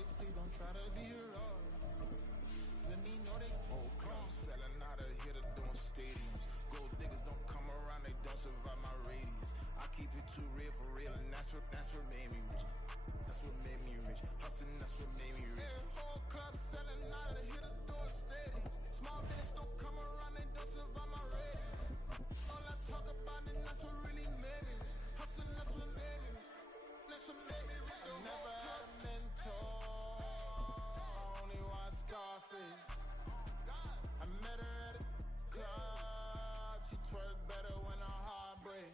face, please don't try to be heroic. Let me know they won't come. Selling out of here to doing stadiums. Gold diggers don't come around, they don't survive my radius. I keep it too real for real, and that's what made me rich. That's what made me rich. Hustling, that's what made me rich. Yeah, whole club selling out of here to doing stadiums. Small business don't come around, they don't survive my radius. All I talk about it, that's what really made me rich. Hustling, that's what made me rich. That's what made me rich. I never had a mentor. Only one Scarface. I met her at a club. She twerk better when I heartbreak.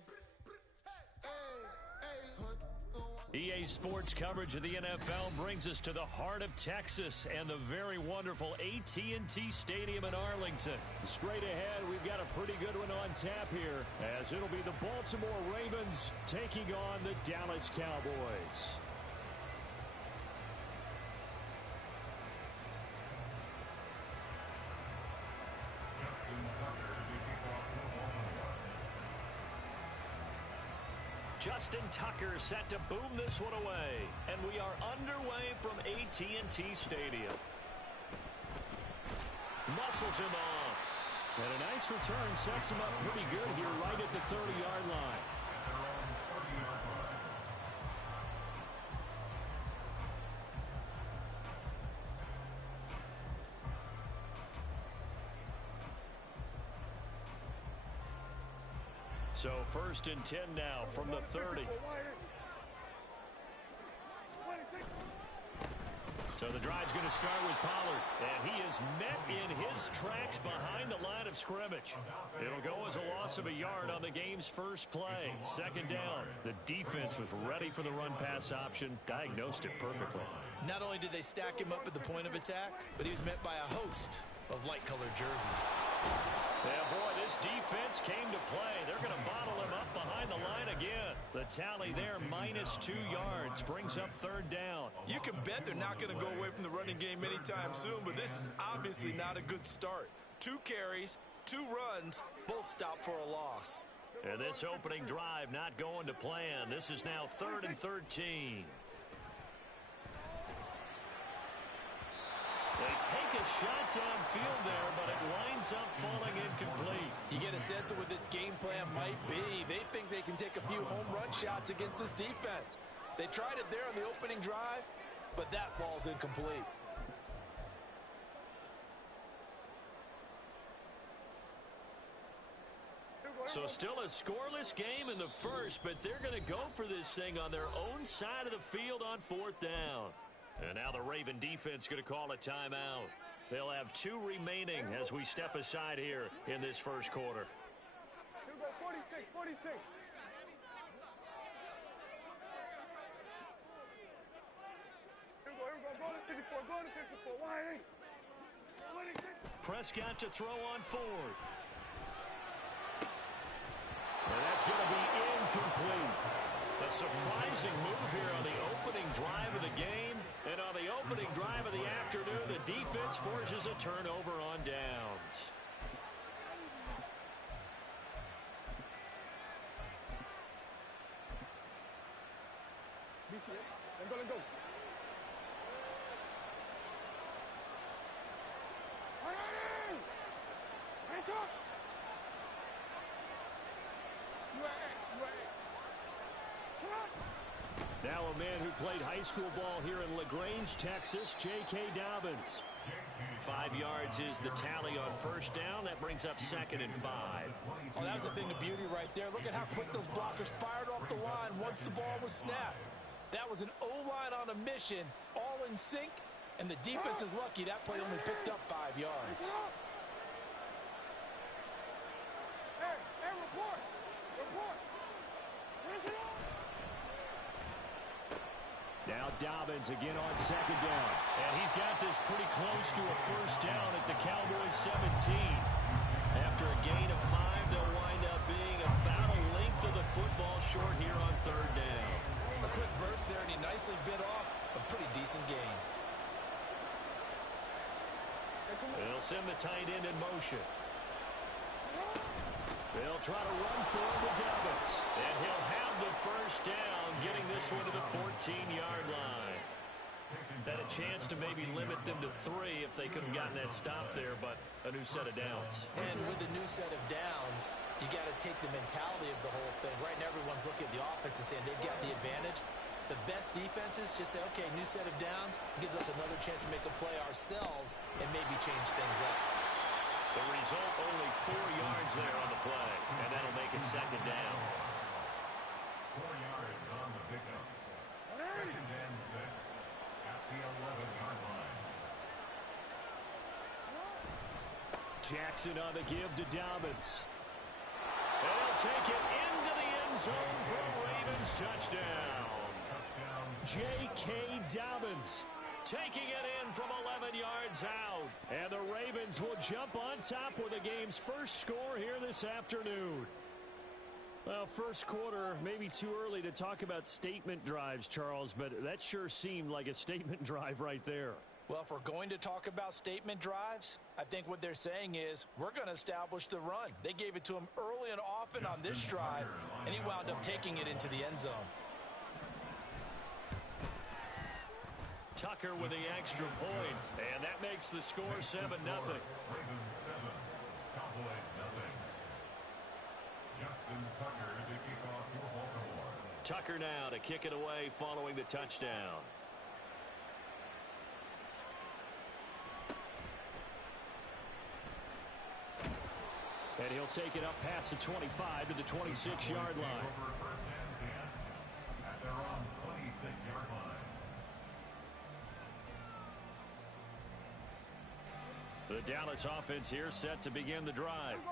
EA Sports coverage of the NFL brings us to the heart of Texas and the very wonderful AT&T Stadium in Arlington. Straight ahead, we've got a pretty good one on tap here, as it'll be the Baltimore Ravens taking on the Dallas Cowboys. Justin Tucker set to boom this one away. And we are underway from AT&T Stadium. Muscles him off. And a nice return sets him up pretty good here right at the 30-yard line. So 1st and 10 now from the 30. So the drive's going to start with Pollard, and he is met in his tracks behind the line of scrimmage. It'll go as a loss of a yard on the game's first play. 2nd down. The defense was ready for the run-pass option, diagnosed it perfectly. Not only did they stack him up at the point of attack, but he was met by a host of light-colored jerseys. Yeah, boy, this defense came to play. They're going to bottle him up behind the line again. The tally there, -2 yards, brings up 3rd down. You can bet they're not going to go away from the running game anytime soon, but this is obviously not a good start. 2 carries, 2 runs, both stopped for a loss. And this opening drive not going to plan. This is now 3rd and 13. They take a shot downfield there, but it winds up falling incomplete. You get a sense of what this game plan might be. They think they can take a few home run shots against this defense. They tried it there on the opening drive, but that falls incomplete. So still a scoreless game in the first, but they're going to go for this thing on their own side of the field on 4th down. And now the Raven defense going to call a timeout. They'll have 2 remaining as we step aside here in this first quarter. 46. Go to 54. Prescott to throw on 4th. And that's going to be incomplete. A surprising move here on the opening drive of the game. And on the opening drive of the afternoon, the defense forces a turnover on downs. Let's go. Hands up! Now a man who played high school ball here in LaGrange, Texas, J.K. Dobbins. 5 yards is the tally on 1st down. That brings up 2nd and 5. Oh, that was a thing of beauty right there. Look at how quick those blockers fired off the line once the ball was snapped. That was an O-line on a mission, all in sync, and the defense is lucky that play only picked up 5 yards. Hey, report! Finish it up! Now Dobbins again on 2nd down. And he's got this pretty close to a 1st down at the Cowboys 17. After a gain of 5, they'll wind up being about a length of the football short here on 3rd down. A quick burst there, and he nicely bit off a pretty decent gain. They'll send the tight end in motion. They'll try to run for him with Dobbins. And he'll have the 1st down, getting this one to the 14-yard line. Had a chance to maybe limit them to 3 if they could have gotten that stop there, but a new set of downs. And with the new set of downs, you got to take the mentality of the whole thing. Right now, everyone's looking at the offense and saying they've got the advantage. The best defenses just say, okay, new set of downs gives us another chance to make a play ourselves and maybe change things up. The result, only 4 yards there on the play, and that'll make it second down. 4 yards on the pickup. Second and 6 at the 11-yard line. Jackson on the give to Dobbins. And he'll take it into the end zone for a Ravens touchdown. J.K. Dobbins taking it in from 11 yards out. And the Ravens will jump on top with the game's first score here this afternoon. Well, first quarter, maybe too early to talk about statement drives, Charles, but that sure seemed like a statement drive right there. Well, if we're going to talk about statement drives, I think what they're saying is we're going to establish the run. They gave it to him early and often on this drive, and he wound up taking it into the end zone. Tucker with the extra point, and that makes the score 7-0. Ravens 7, Cowboys 0. Justin Tucker to kick off for Baltimore. Tucker now to kick it away following the touchdown. And he'll take it up past the 25 to the 26-yard line. First and 10 at their own 26-yard line. The Dallas offense here set to begin the drive.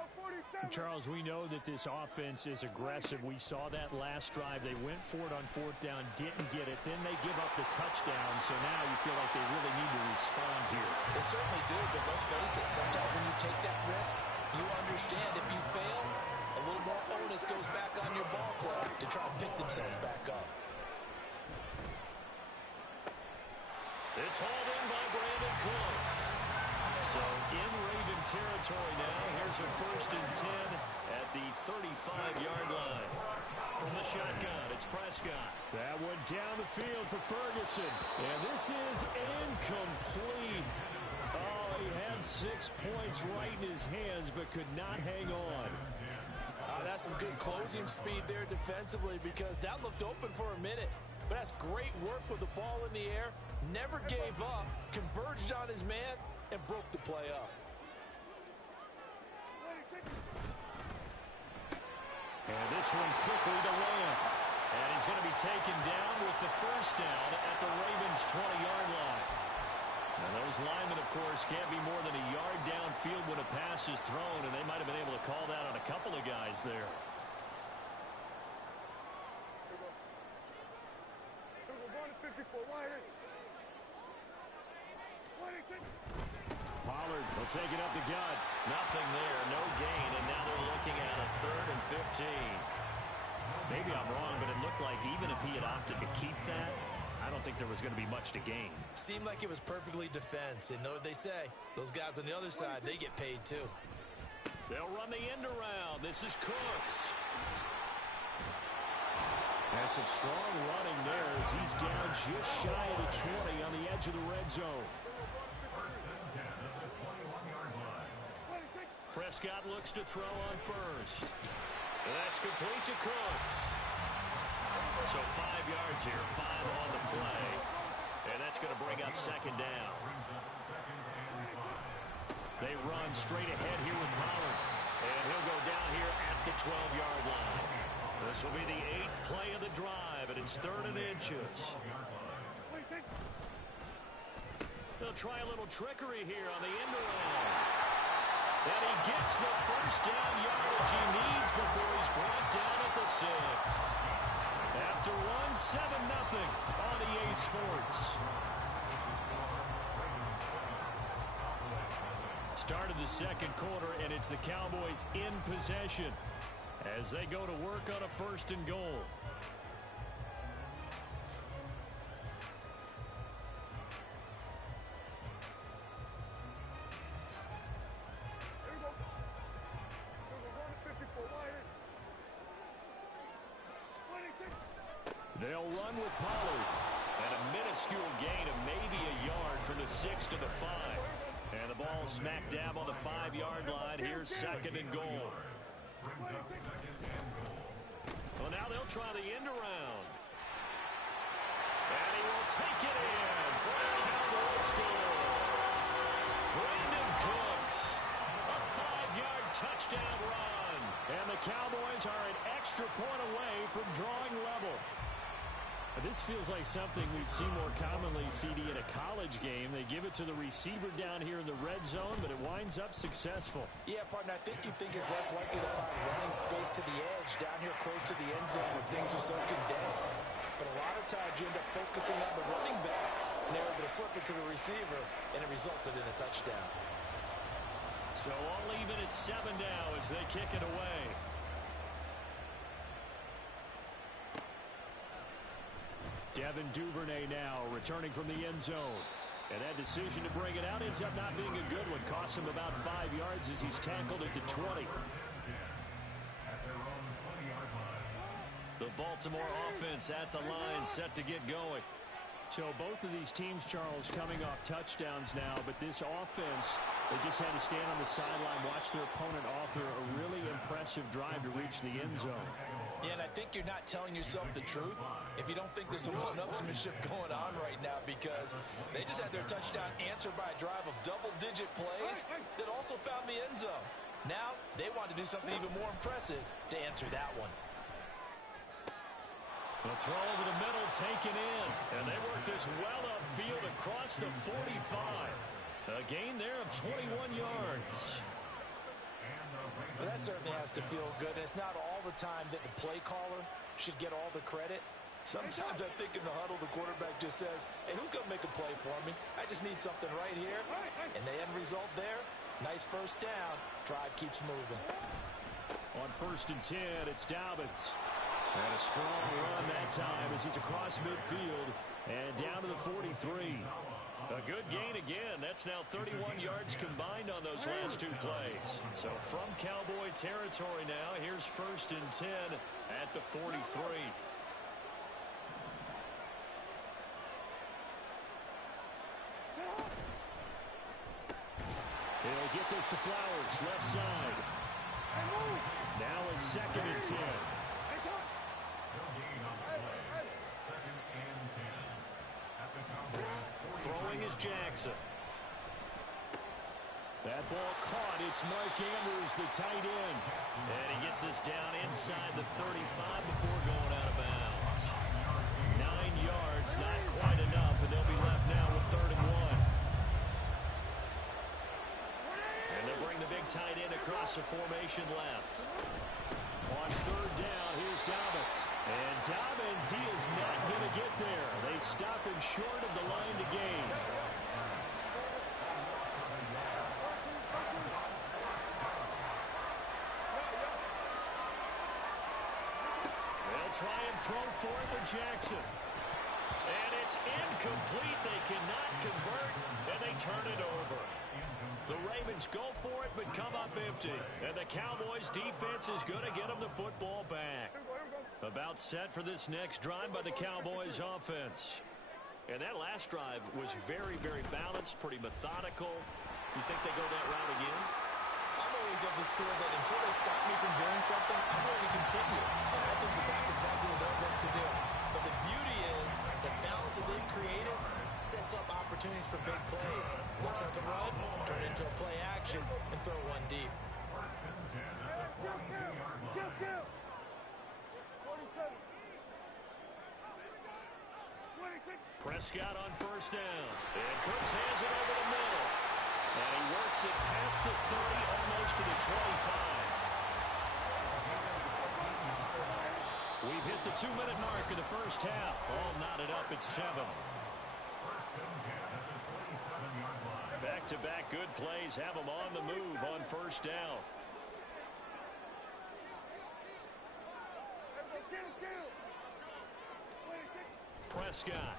Charles, we know that this offense is aggressive. We saw that last drive. They went for it on 4th down, didn't get it. Then they give up the touchdown, so now you feel like they really need to respond here. They certainly do, but let's face it, sometimes when you take that risk, you understand if you fail, a little more onus goes back on your ball club to try and pick themselves back up. It's hauled in by Brandon Cooks. So in Raven territory now. Here's a 1st and 10 at the 35-yard line. From the shotgun, it's Prescott. That one down the field for Ferguson. And this is incomplete. Oh, he had 6 points right in his hands, but could not hang on. That's some good closing speed there defensively because that looked open for a minute. But that's great work with the ball in the air. Never gave up, converged on his man, and broke the play up. And this one quickly to Lamb. And he's going to be taken down with the 1st down at the Ravens' 20-yard line. And those linemen, of course, can't be more than a yard downfield when a pass is thrown, and they might have been able to call that on a couple of guys there. Pollard will take it up the gut. Nothing there, no gain, and now they're looking at a 3rd and 15. Maybe I'm wrong, but it looked like even if he had opted to keep that, I don't think there was going to be much to gain. Seemed like it was perfectly defense. And know what they say? Those guys on the other side, they get paid too. They'll run the end around. This is Cooks. Has some strong running there as he's down just shy of the 20 on the edge of the red zone. First and 10 at the 21-yard line. Prescott looks to throw on 1st. And that's complete to Cooks. So 5 yards here, 5 on the play. And that's going to bring up 2nd down. Brings up 2nd and 5. They run straight ahead here with Pollard. And he'll go down here at the 12-yard line. This will be the 8th play of the drive, and it's 3rd and inches. They'll try a little trickery here on the end around. And he gets the 1st down yardage he needs before he's brought down at the 6. After one, 7-0 on EA Sports. Start of the 2nd quarter, and it's the Cowboys in possession as they go to work on a 1st and goal. They'll run with Pollard. And a minuscule gain of maybe a yard from the 6 to the 5. And the ball smack dab on the 5-yard line. Here's 2nd and goal. Well, now they'll try the end around. And he will take it in for a Cowboy score. Brandon Cooks, a 5-yard touchdown run. And the Cowboys are an extra point away from drawing level. This feels like something we'd see more commonly, CD, in a college game. They give it to the receiver down here in the red zone, but it winds up successful. Yeah, partner, I think you think it's less likely to find running space to the edge down here close to the end zone where things are so condensed. But a lot of times you end up focusing on the running backs, and they're able to slip it to the receiver, and it resulted in a touchdown. So all even at 7 now as they kick it away. Devin Duvernay now returning from the end zone. And that decision to bring it out ends up not being a good one. Costs him about 5 yards as he's tackled at the 20. The Baltimore offense at the line, set to get going. So both of these teams, Charles, coming off touchdowns now, but this offense, they just had to stand on the sideline, watch their opponent author a really impressive drive to reach the end zone. Yeah, and I think you're not telling yourself the truth if you don't think there's some one-upsmanship going on right now, because they just had their touchdown answered by a drive of double-digit plays that also found the end zone. Now they want to do something even more impressive to answer that one. The throw over the middle taken in, and they work this well upfield across the 45. A gain there of 21 yards. Well, that certainly has to feel good. And it's not all the time that the play caller should get all the credit. Sometimes I think in the huddle, the quarterback just says, hey, who's going to make a play for me? I just need something right here. And the end result there, nice first down. Drive keeps moving. On 1st and 10, it's Dobbins. And a strong run that time as he's across midfield and down to the 43. A good gain again. That's now 31 yards combined on those last 2 plays. So from Cowboy territory now, here's 1st and 10 at the 43. He'll get this to Flowers, left side. Now a 2nd and 10. Throwing is Jackson. That ball caught. It's Mark Andrews, the tight end. And he gets this down inside the 35 before going out of bounds. 9 yards, not quite enough, and they'll be left now with 3rd and 1. And they'll bring the big tight end across the formation left. On 3rd down, here's Dobbins. And Dobbins, he is not going to get there. They stop him short of the line to gain. They'll try and throw for it with Jackson. And it's incomplete. They cannot convert, and they turn it over. The Ravens go for it, but come up empty. And the Cowboys' defense is going to get them the football back. About set for this next drive by the Cowboys' offense. And that last drive was very, very balanced, pretty methodical. You think they go that route again? I'm always of the school that until they stop me from doing something, I'm going to continue. And I think that that's exactly what they're going to do. But the beauty is the balance that they've created sets up opportunities for big plays. Looks like a run, turn it into a play action, and throw one deep. Prescott on 1st down. And Cooks has it over the middle. And he works it past the 30, almost to the 25. We've hit the 2-minute mark of the first half. All knotted up at 7. Back-to-back good plays have them on the move on 1st down. Prescott.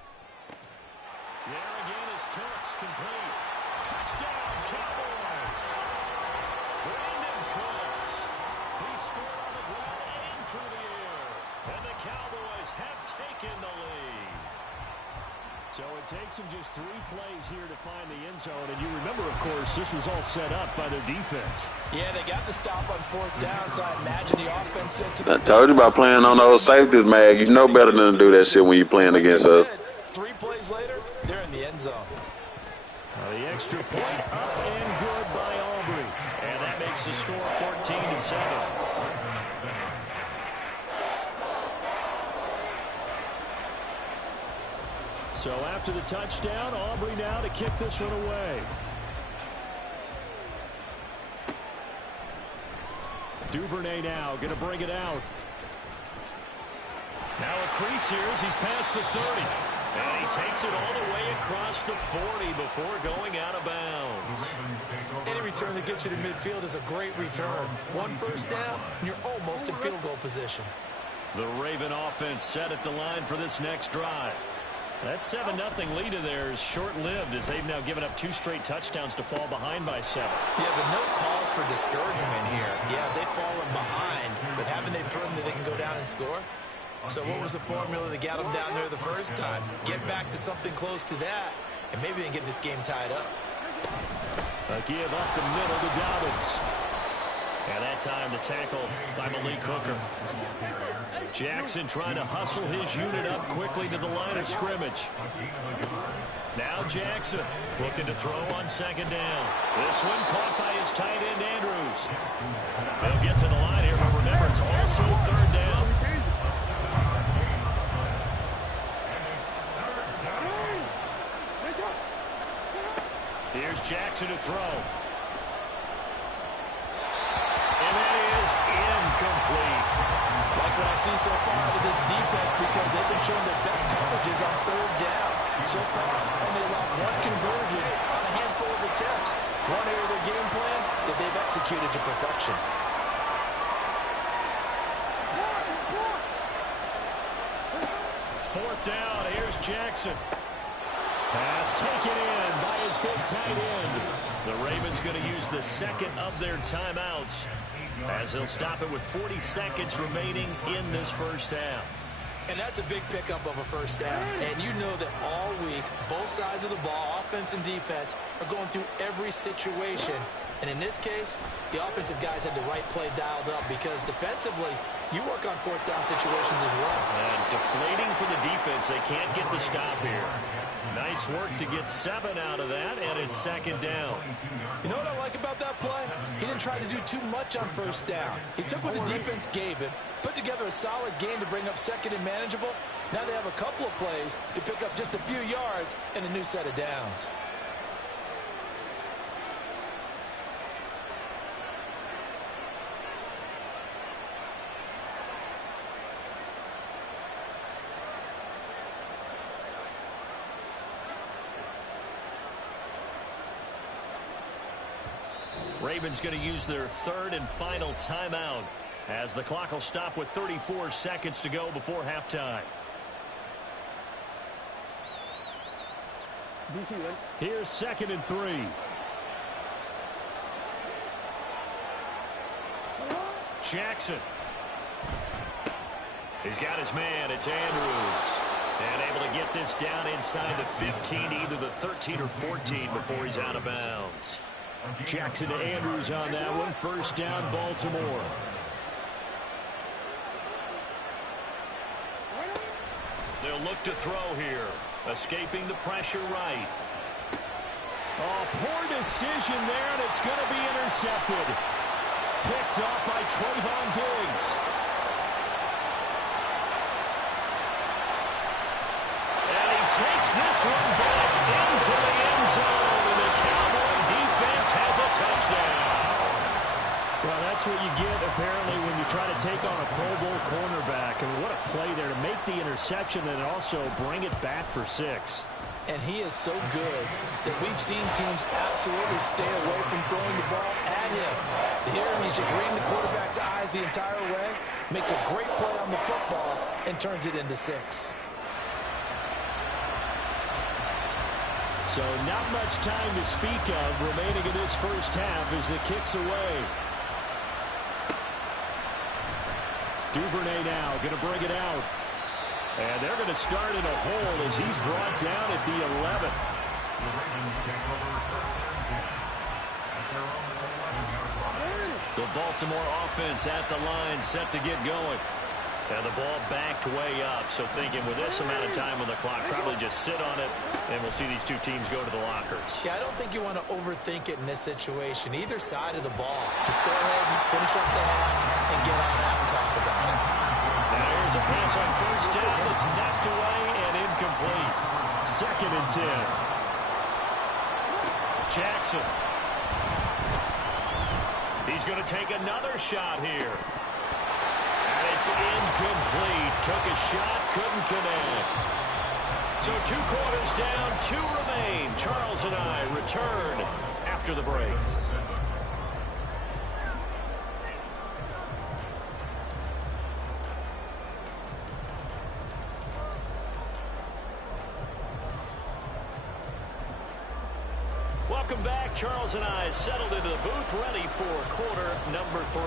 There again is Cooks, complete. Touchdown, Cowboys! Brandon Cooks. He scored on the ground and through the air. And the Cowboys have taken the lead. So it takes them just 3 plays here to find the end zone. And you remember, of course, this was all set up by their defense. Yeah, they got the stop on 4th down, so I imagine the offense said to the I told you about playing on those safeties, Mag. You know better than to do that shit when you're playing against us. 3 plays later, they're in the end zone. The extra point up and good by Aubrey. And that makes the score 14-7. So after the touchdown, Aubrey now to kick this one away. Duvernay now going to bring it out. Now a crease here as he's past the 30. And he takes it all the way across the 40 before going out of bounds. Any return that gets you to midfield is a great return. 1 first down, and you're almost in field goal position. The Raven offense set at the line for this next drive. That 7-0 lead of theirs short-lived as they've now given up 2 straight touchdowns to fall behind by 7. Yeah, but no cause for discouragement here. Yeah, they've fallen behind, but haven't they proven that they can go down and score? So what was the formula that got them down there the first time? Get back to something close to that, and maybe they can get this game tied up. A give up the middle to Dobbins. And that time the tackle by Malik Hooker. Jackson trying to hustle his unit up quickly to the line of scrimmage. Now Jackson looking to throw on 2nd down. This one caught by his tight end Andrews. They'll get to the line here, but remember it's also 3rd down. Here's Jackson to throw. And that is incomplete. Like what I see so far out of this defense because they've been showing their best coverages on 3rd down. So far, only allowed 1 conversion on a handful of attempts. One area of their game plan that they've executed to perfection. 4th down, here's Jackson. Pass taken in by his big tight end. The Ravens going to use the 2nd of their timeouts as they'll stop it with 40 seconds remaining in this first half. And that's a big pickup of a first down. And you know that all week, both sides of the ball, offense and defense, are going through every situation. And in this case, the offensive guys had the right play dialed up because defensively, you work on 4th down situations as well. And deflating for the defense. They can't get the stop here. Nice work to get 7 out of that, and it's 2nd down. You know what I like about that play? He didn't try to do too much on 1st down. He took what the defense gave him, put together a solid game to bring up 2nd and manageable. Now they have a couple of plays to pick up just a few yards and a new set of downs. Ravens going to use their 3rd and final timeout as the clock will stop with 34 seconds to go before halftime. Here's 2nd and 3. Jackson. He's got his man. It's Andrews. And able to get this down inside the 15, either the 13 or 14 before he's out of bounds. Jackson to Andrews on that one. 1st down, Baltimore. They'll look to throw here. Escaping the pressure right. Oh, poor decision there, and it's going to be intercepted. Picked off by Trayvon Diggs. And he takes this one back into the end zone. And the Cowboy defense has a touchdown. Well, that's what you get, apparently, when you try to take on a Pro Bowl cornerback. I mean, what a play there to make the interception and also bring it back for 6. And he is so good that we've seen teams absolutely stay away from throwing the ball at him. Here, he's just reading the quarterback's eyes the entire way, makes a great play on the football, and turns it into 6. So not much time to speak of remaining in this first half as the kick's away. Duvernay now going to bring it out. And they're going to start in a hole as he's brought down at the 11. The Ravens take over first and 10 at their own 11-yard line. The Baltimore offense at the line, set to get going. And the ball backed way up, so thinking with this amount of time on the clock, probably just sit on it, and we'll see these two teams go to the lockers. Yeah, I don't think you want to overthink it in this situation. Either side of the ball. Just go ahead and finish up the half and get on out and talk about it. Now here's a pass on first down. It's knocked away and incomplete. 2nd and 10. Jackson. He's going to take another shot here. And it's incomplete. Took a shot, couldn't connect. So 2 quarters down, 2 remain. Charles and I return after the break. Welcome back. Charles and I settled into the booth, ready for quarter number 3.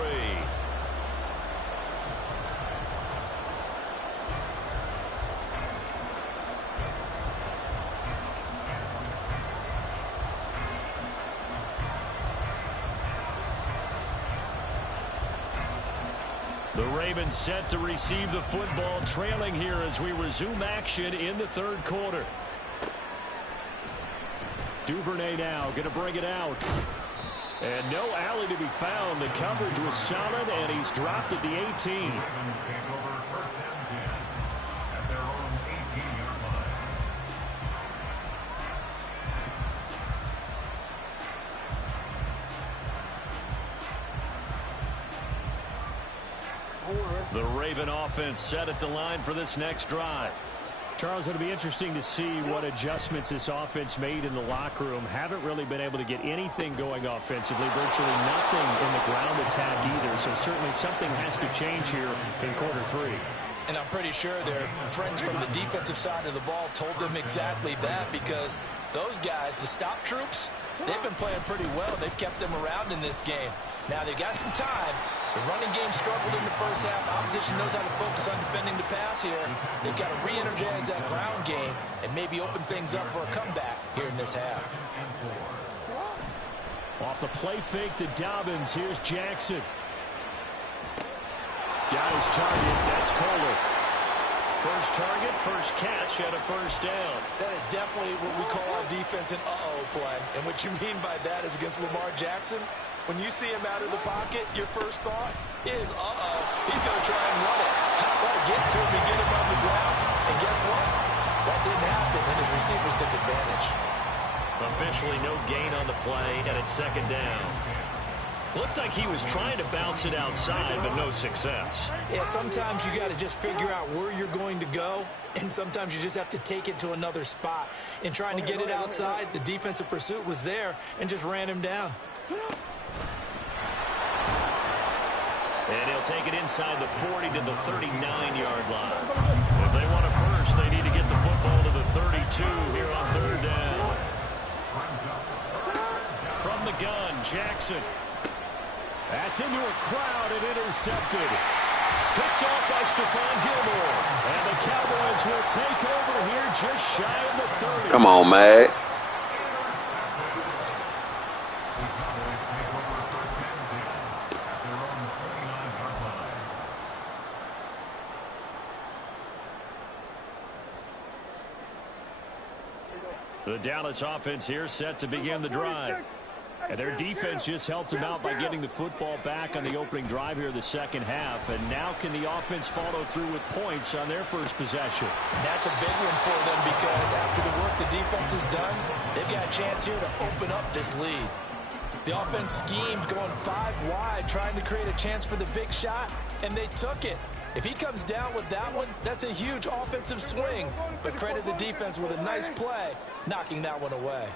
The Ravens set to receive the football, trailing here as we resume action in the 3rd quarter. Duvernay now going to bring it out. And no alley to be found. The coverage was solid, and he's dropped at the 18. The Ravens take over first and 10 at their own 18-yard line. The Raven offense set at the line for this next drive. Charles, it'll be interesting to see what adjustments this offense made in the locker room. Haven't really been able to get anything going offensively, virtually nothing in the ground attack either. So certainly something has to change here in quarter 3. And I'm pretty sure their friends from the defensive side of the ball told them exactly that, because those guys, the stop troops, they've been playing pretty well. They've kept them around in this game. Now they've got some time. The running game struggled in the first half. Opposition knows how to focus on defending the pass here. They've got to re-energize that ground game and maybe open things up for a comeback here in this half. Off the play fake to Dobbins. Here's Jackson. Got his target. That's Kohler. First target, first catch, and a first down. That is definitely what we call our defense an uh-oh play. And what you mean by that is against Lamar Jackson, when you see him out of the pocket, your first thought is, uh-oh, he's going to try and run it. How about get to him and get him on the ground? And guess what? That didn't happen, and his receivers took advantage. Officially no gain on the play, and it's 2nd down. Looked like he was trying to bounce it outside, but no success. Yeah, sometimes you got to just figure out where you're going to go, and sometimes you just have to take it to another spot. In trying to get it outside, the defensive pursuit was there and just ran him down. And he'll take it inside the 40 to the 39-yard line. If they want a first, they need to get the football to the 32 here on 3rd down. From the gun, Jackson. That's into a crowd and intercepted. Picked off by Stephon Gilmore. And the Cowboys will take over here just shy of the 30. Come on, Mag. The Dallas offense here set to begin the drive. And their defense just helped them out by getting the football back on the opening drive here the second half. And now can the offense follow through with points on their first possession? That's a big one for them, because after the work the defense has done, they've got a chance here to open up this lead. The offense schemed going 5 wide, trying to create a chance for the big shot, and they took it. If he comes down with that one, that's a huge offensive swing. But credit the defense with a nice play, knocking that one away.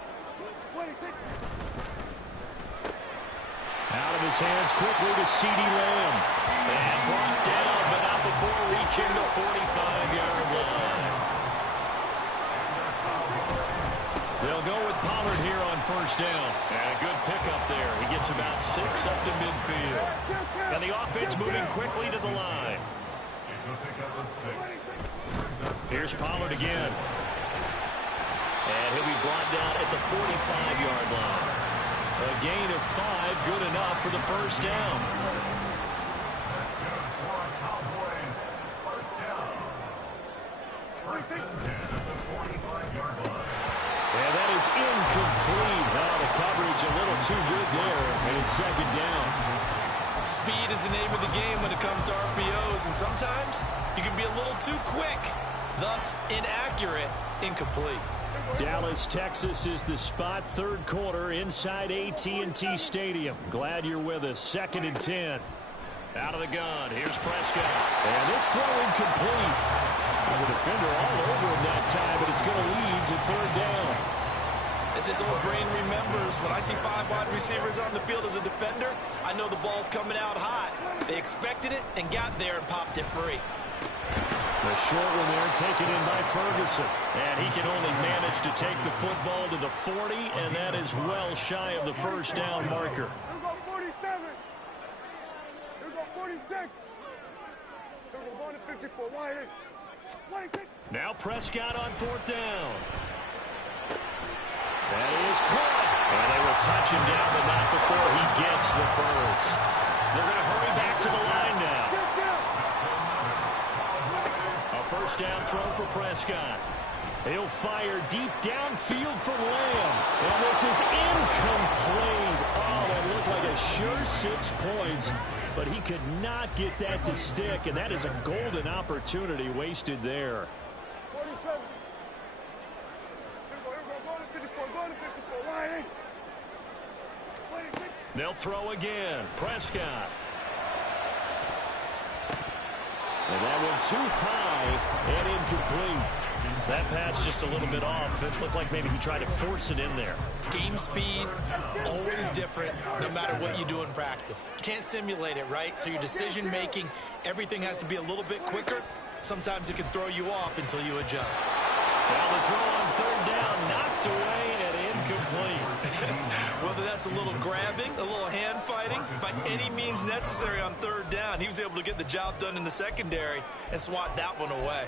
Out of his hands quickly to CeeDee Lamb. And brought down, but not before reaching the 45-yard line. They'll go with Pollard here on first down. And a good pickup there. He gets about 6 up to midfield. And the offense moving quickly to the line. It's a pickup of 6. Here's Pollard again. And he'll be brought down at the 45-yard line. A gain of 5, good enough for the first down. That's good for Cowboys. First down. First and 10 at the 45-yard line. And that is incomplete. Now the coverage a little too good there, and it's second down. Speed is the name of the game when it comes to RPOs, and sometimes you can be a little too quick, thus inaccurate, incomplete. Dallas, Texas is the spot, third quarter inside AT&T Stadium. Glad you're with us. Second and 10. Out of the gun. Here's Prescott. And this throw incomplete. The defender all over him that time, but it's going to lead to third down. As his old brain remembers, when I see 5 wide receivers on the field as a defender, I know the ball's coming out hot. They expected it and got there and popped it free. The short one there taken in by Ferguson. And he can only manage to take the football to the 40, and that is well shy of the first down marker. Here go 47. Here go 46. So we're going to 54. Why? Now Prescott on fourth down. That is caught. And they will touch him down, but not before he gets the first. They're going to hurry back to the line now. A first down throw for Prescott. He'll fire deep downfield for Lamb. And this is incomplete. Oh, that looked like a sure 6 points. But he could not get that to stick. And that is a golden opportunity wasted there. 47. They'll throw again. Prescott. And that went too high and incomplete. That pass just a little bit off. It looked like maybe he tried to force it in there. Game speed, always different, no matter what you do in practice. You can't simulate it, right? So your decision-making, everything has to be a little bit quicker. Sometimes it can throw you off until you adjust. Well, the throw on third down, knocked away and incomplete. Whether that's a little grabbing, a little hand fighting, by any means necessary on third down, he was able to get the job done in the secondary and swat that one away.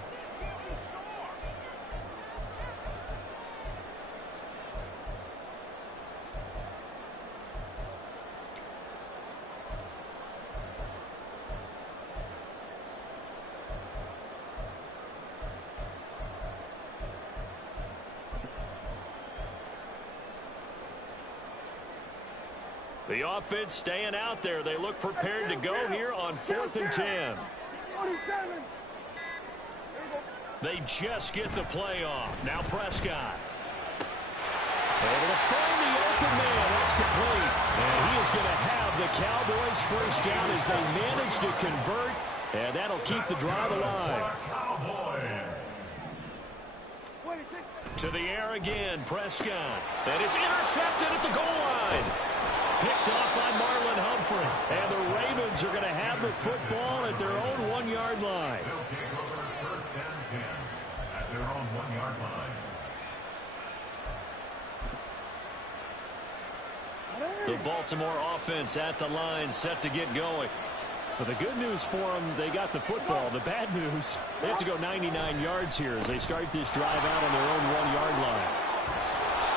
The offense staying out there. They look prepared to go here on 4th and 10. They just get the play off. Now Prescott. Able to find the open man. That's complete. And he is going to have the Cowboys first down as they manage to convert. And that'll keep the drive alive. To the air again, Prescott. And it's intercepted at the goal line. Picked off by Marlon Humphrey. And the Ravens are going to have the football at their own 1-yard line. They'll take over first and 10 at their own 1-yard line. The Baltimore offense at the line, set to get going. But the good news for them, they got the football. The bad news, they have to go 99 yards here as they start this drive out on their own 1-yard line.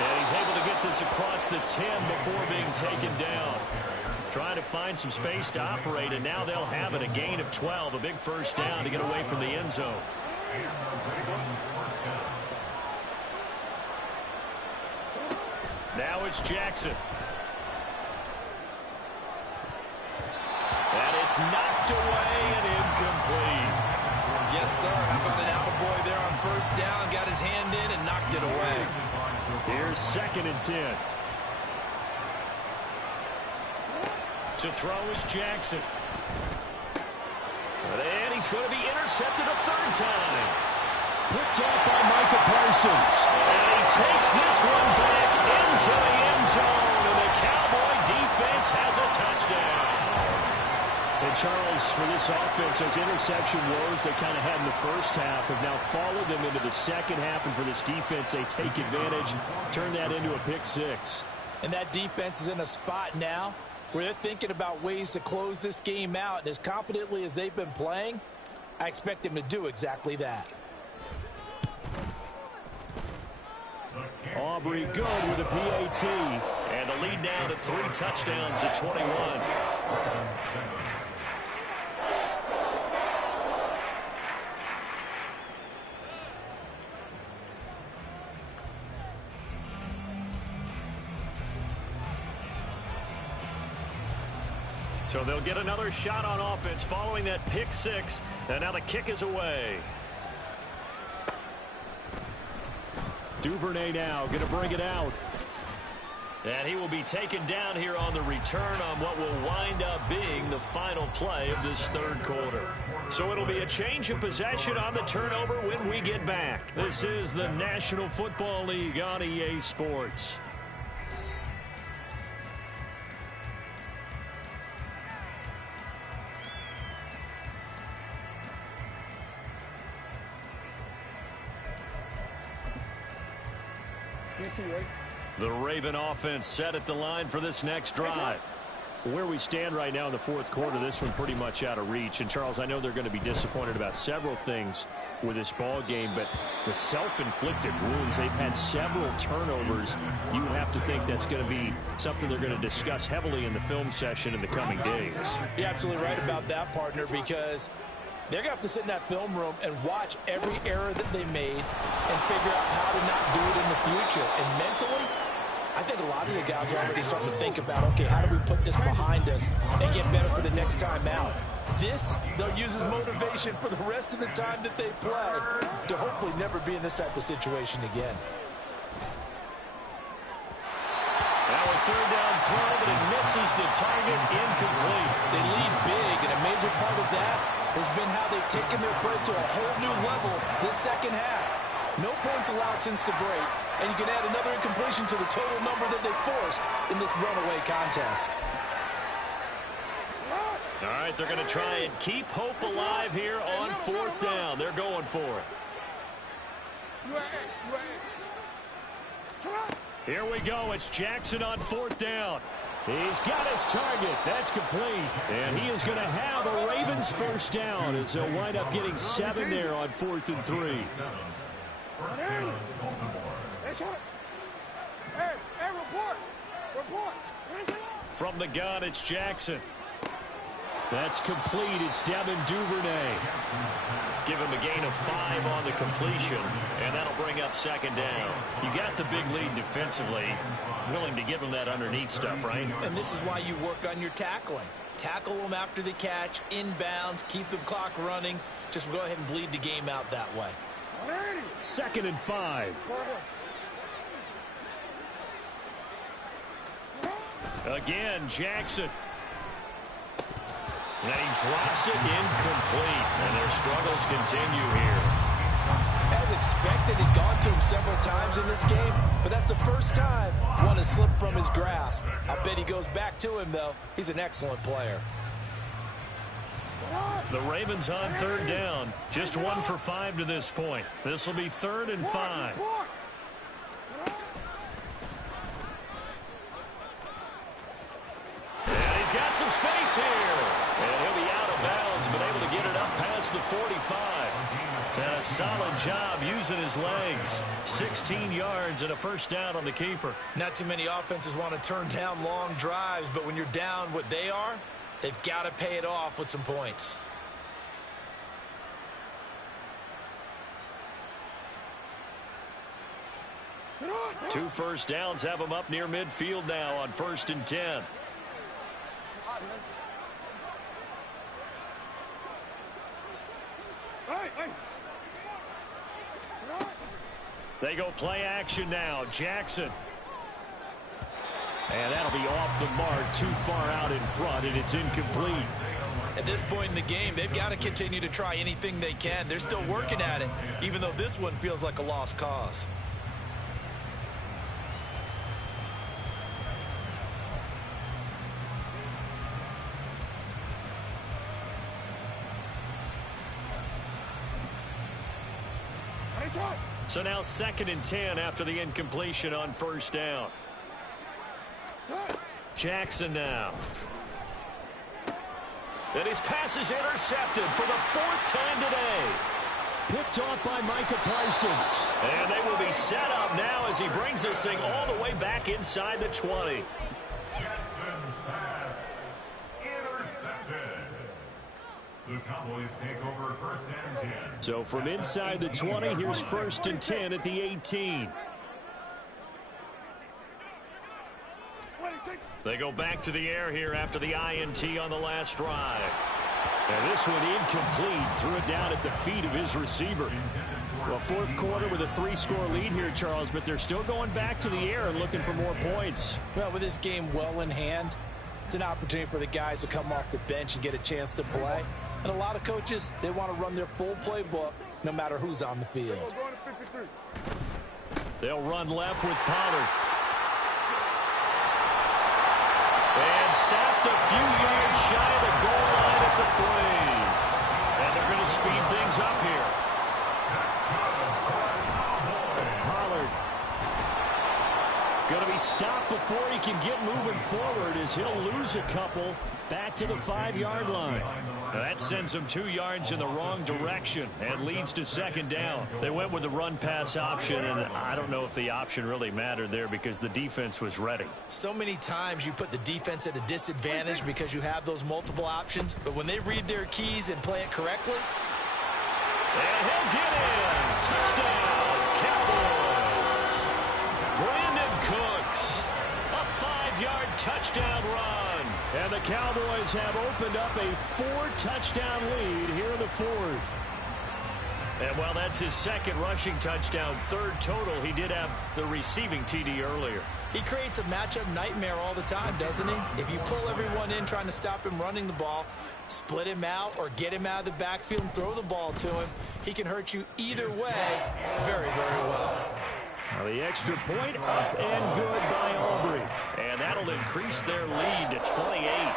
And he's able to get this across the 10 before being taken down. Trying to find some space to operate, and now they'll have it. A gain of 12, a big first down to get away from the end zone. Now it's Jackson. And it's knocked away and incomplete. Yes, sir. How about an attaboy there on first down? Got his hand in and knocked it away. Here's 2nd and 10. To throw is Jackson. And he's going to be intercepted a third time. Picked off by Micah Parsons. And he takes this one back into the end zone. And the Cowboy defense has a touchdown. And Charles, for this offense, those interception woes they kind of had in the first half have now followed them into the second half. And for this defense, they take advantage, turn that into a pick six. And that defense is in a spot now where they're thinking about ways to close this game out. And as confidently as they've been playing, I expect them to do exactly that. Aubrey good with a PAT. And the lead now to 3 touchdowns at 21. So they'll get another shot on offense following that pick 6. And now the kick is away. Duvernay now going to bring it out. And he will be taken down here on the return on what will wind up being the final play of this third quarter. So it'll be a change of possession on the turnover when we get back. This is the National Football League on EA Sports. The Raven offense set at the line for this next drive. Where we stand right now in the fourth quarter, this one pretty much out of reach. And, Charles, I know they're going to be disappointed about several things with this ball game, but the self-inflicted wounds, they've had several turnovers. You would have to think that's going to be something they're going to discuss heavily in the film session in the coming days. You're absolutely right about that, partner, because they're going to have to sit in that film room and watch every error that they made and figure out how to not do it in the future. And mentally, I think a lot of the guys are already starting to think about, okay, how do we put this behind us and get better for the next time out? This, they'll use as motivation for the rest of the time that they play to hopefully never be in this type of situation again. Now a third down throw, but it misses the target, incomplete. They lead big, and a major part of that has been how they've taken their play to a whole new level this second half. No points allowed since the break, and you can add another incompletion to the total number that they forced in this runaway contest. All right, they're going to try and keep hope alive here on fourth down. They're going for it. Here we go. It's Jackson on fourth down. He's got his target. That's complete. And he is going to have a Ravens first down as they'll wind up getting 7 there on 4th and 3. Hey, report. From the gun, it's Jackson. That's complete. It's Devin Duvernay. Give him a gain of 5 on the completion, and that'll bring up second down. You got the big lead defensively. Willing to give him that underneath stuff, right? And this is why you work on your tackling. Tackle them after the catch, inbounds, keep the clock running. Just go ahead and bleed the game out that way. 2nd and 5. Again, Jackson. And he drops it incomplete. And their struggles continue here. As expected, he's gone to him several times in this game, but that's the first time one has slipped from his grasp. I bet he goes back to him, though. He's an excellent player. The Ravens on third down. Just 1 for 5 to this point. This will be 3rd and 5. And he's got some space here. And he'll be out of bounds, but able to get it up past the 45. And a solid job using his legs. 16 yards and a first down on the keeper. Not too many offenses want to turn down long drives, but when you're down what they are, they've got to pay it off with some points. Two first downs have them up near midfield now on 1st and 10. They go play action now. Jackson. And that'll be off the mark, too far out in front, and it's incomplete. At this point in the game, they've got to continue to try anything they can. They're still working at it, even though this one feels like a lost cause. So now 2nd and 10 after the incompletion on first down. Jackson now. And his pass is intercepted for the 4th time today. picked off by Micah Parsons. And they will be set up now as he brings this thing all the way back inside the 20. Jackson's pass intercepted. The Cowboys take over 1st and 10. So from inside the 20, here's 1st and 10 at the 18. They go back to the air here after the INT on the last drive. And this one incomplete. Threw it down at the feet of his receiver. Well, 4th quarter with a 3-score lead here, Charles, but they're still going back to the air and looking for more points. Well, with this game well in hand, it's an opportunity for the guys to come off the bench and get a chance to play. And a lot of coaches, they want to run their full playbook no matter who's on the field. They'll run left with Pollard. And stopped a few yards shy of the goal line at the 3. And they're going to speed things up here. Pollard going to be stopped before he can get moving forward as he'll lose a couple back to the 5-yard line. Now that sends them 2 yards in the wrong direction and leads to 2nd down. They went with the run-pass option, and I don't know if the option really mattered there because the defense was ready. So many times you put the defense at a disadvantage because you have those multiple options, but when they read their keys and play it correctly. And he'll get in. Touchdown, Cowboys. Brandon Cooks. A 5-yard touchdown run. And the Cowboys have opened up a 4-touchdown lead here in the 4th. And while that's his 2nd rushing touchdown, 3rd total, he did have the receiving TD earlier. He creates a matchup nightmare all the time, doesn't he? If you pull everyone in trying to stop him running the ball, split him out or get him out of the backfield and throw the ball to him, he can hurt you either way very, very well. Now the extra point up and good by Aubrey. And that'll increase their lead to 28.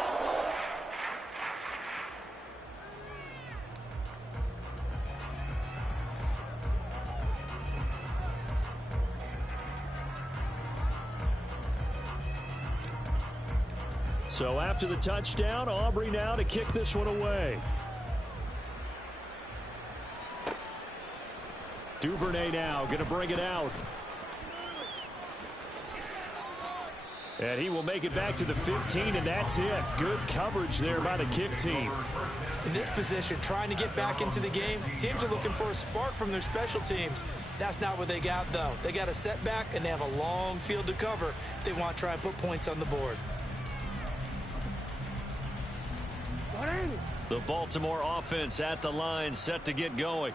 So after the touchdown, Aubrey now to kick this one away. Duvernay now going to bring it out. And he will make it back to the 15, and that's it. Good coverage there by the kick team. In this position, trying to get back into the game, teams are looking for a spark from their special teams. That's not what they got, though. They got a setback, and they have a long field to cover if they want to try and put points on the board. The Baltimore offense at the line, set to get going.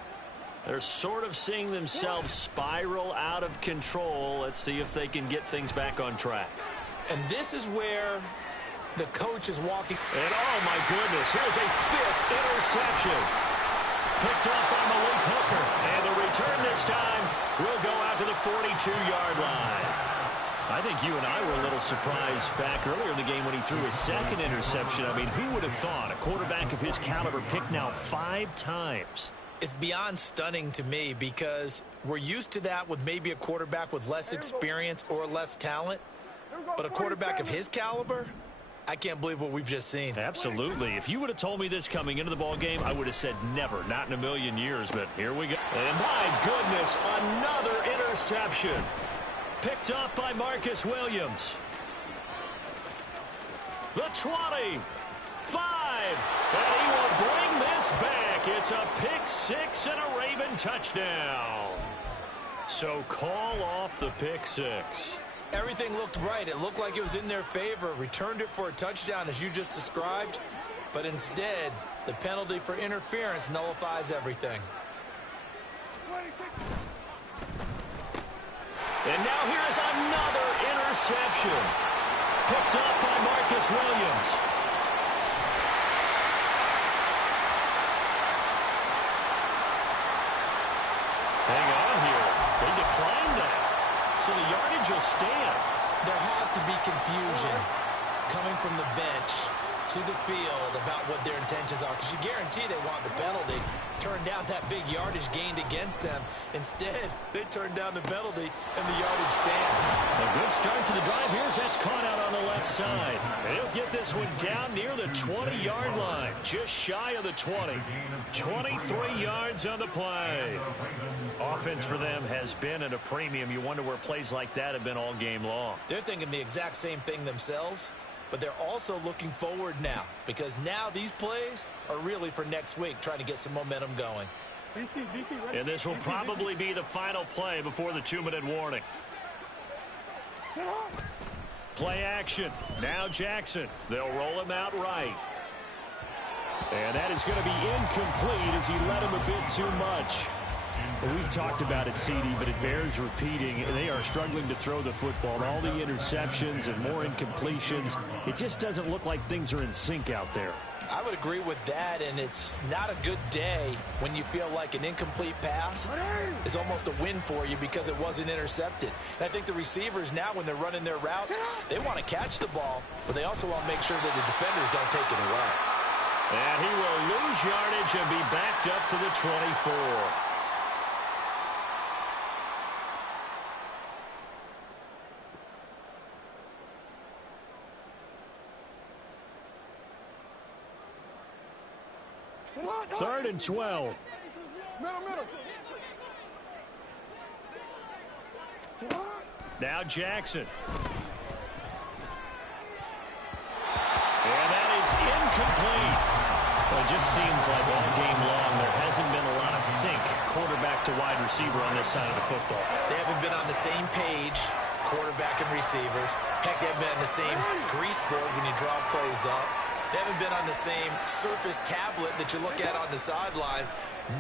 They're sort of seeing themselves spiral out of control. Let's see if they can get things back on track. And this is where the coach is walking. And oh my goodness, here's a 5th interception. Picked up by Malik Hooker. And the return this time will go out to the 42-yard line. I think you and I were a little surprised back earlier in the game when he threw his 2nd interception. I mean, who would have thought a quarterback of his caliber picked now 5 times? It's beyond stunning to me because we're used to that with maybe a quarterback with less experience or less talent. But a quarterback of his caliber, I can't believe what we've just seen. Absolutely. If you would have told me this coming into the ball game, I would have said never, not in a million years. But here we go. And my goodness, another interception. Picked up by Marcus Williams. The 20. 5. And he will bring this back. It's a pick 6 and a Raven touchdown. So call off the pick 6. Everything looked right. It looked like it was in their favor. Returned it for a touchdown, as you just described. But instead, the penalty for interference nullifies everything. And now here's another interception. Picked up by Marcus Williams. Hang on here. They declined that. So the yardage will stand. There has to be confusion coming from the bench to the field about what their intentions are, because you guarantee they want the penalty. Turn down that big yardage gained against them. Instead, they turn down the penalty, and the yardage stands. A good start to the drive. Here's that's caught out on the left side. And he'll get this one down near the 20-yard line, just shy of the 20. 23 yards on the play. Offense for them has been at a premium. You wonder where plays like that have been all game long. They're thinking the exact same thing themselves, but they're also looking forward now, because now these plays are really for next week, trying to get some momentum going. And this will probably be the final play before the 2-minute warning. Play action. Now Jackson. They'll roll him out right. And that is going to be incomplete as he led him a bit too much. We've talked about it, CD, but it bears repeating. They are struggling to throw the football. All the interceptions and more incompletions. It just doesn't look like things are in sync out there. I would agree with that, and it's not a good day when you feel like an incomplete pass is almost a win for you because it wasn't intercepted. And I think the receivers now, when they're running their routes, they want to catch the ball, but they also want to make sure that the defenders don't take it away. And he will lose yardage and be backed up to the 24. Third and 12. Now Jackson. And that is incomplete. Well, it just seems like all game long there hasn't been a lot of sync quarterback to wide receiver on this side of the football. They haven't been on the same page, quarterback and receivers. Heck, they haven't been on the same grease board when you draw plays up. They haven't been on the same surface tablet that you look at on the sidelines.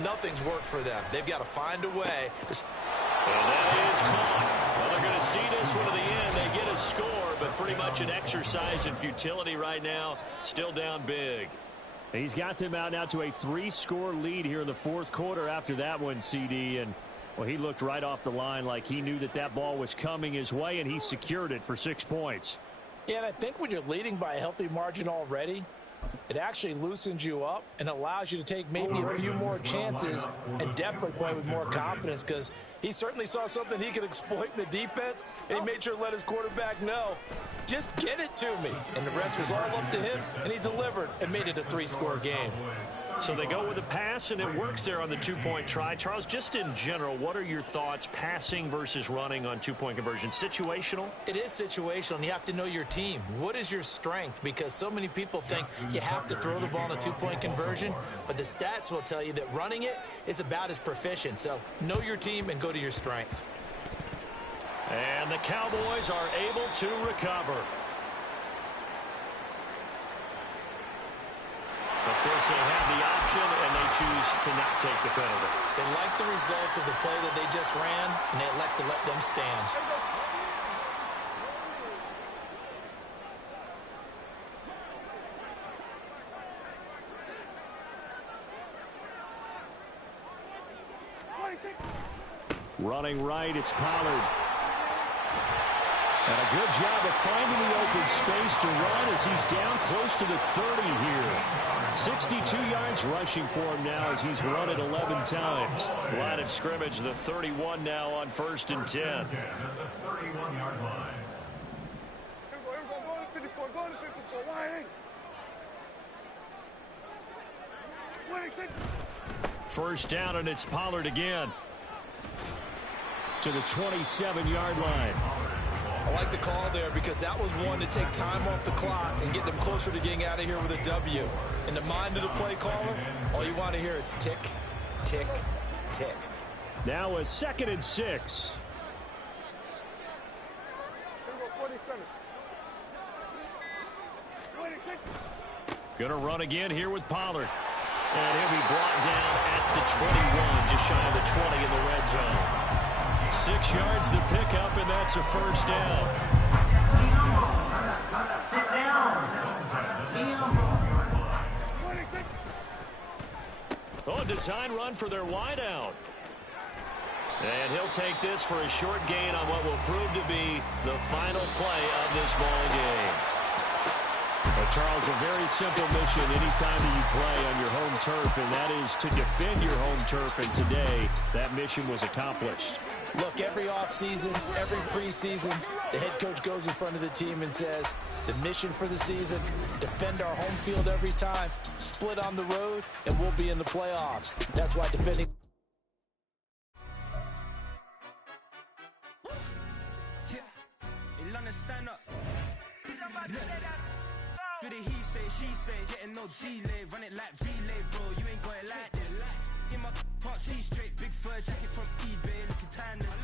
Nothing's worked for them. They've got to find a way. And that is caught. Well, they're going to see this one to the end. They get a score, but pretty much an exercise in futility right now. Still down big. He's got them out now to a 3-score lead here in the fourth quarter after that one, CD. And, well, he looked right off the line like he knew that that ball was coming his way, and he secured it for 6 points. Yeah, and I think when you're leading by a healthy margin already, it actually loosens you up and allows you to take maybe a few more chances and definitely play with more confidence, because he certainly saw something he could exploit in the defense, and he made sure to let his quarterback know, just get it to me. And the rest was all up to him, and he delivered and made it a 3-score game. So they go with a pass, and it works there on the 2-point try. Charles, just in general, what are your thoughts passing versus running on 2-point conversion? Situational? It is situational, and you have to know your team. What is your strength? Because so many people think you have to throw the ball in a 2-point conversion, but the stats will tell you that running it is about as proficient. So know your team and go to your strength. And the Cowboys are able to recover. Of course, they have the option, and they choose to not take the penalty. They like the results of the play that they just ran, and they elect to let them stand. Running right, it's Pollard. And a good job of finding the open space to run as he's down close to the 30 here. 62 yards rushing for him now as he's run it 11 times. Line of scrimmage, the 31 now on 1st and 10. At the 31-yard line. First down, and it's Pollard again. To the 27-yard line. I like the call there because that was one to take time off the clock and get them closer to getting out of here with a W. In the mind of the play caller, all you want to hear is tick, tick, tick. Now a 2nd and 6. Going to run again here with Pollard. And he'll be brought down at the 21, just shy of the 20 in the red zone. 6 yards to pick up, and that's a first down. Sit down. Oh, design run for their wideout. And he'll take this for a short gain on what will prove to be the final play of this ball game. A Well, Charles, a very simple mission anytime that you play on your home turf, and that is to defend your home turf. And today, that mission was accomplished. Look, every offseason, every preseason, the head coach goes in front of the team and says, the mission for the season, defend our home field every time, split on the road, and we'll be in the playoffs. That's why defending... Stand up. Do the he say, she say, getting no delay, run it like relay, bro. You ain't got it like this. In my can't see straight, big fur jacket from eBay, looking timeless.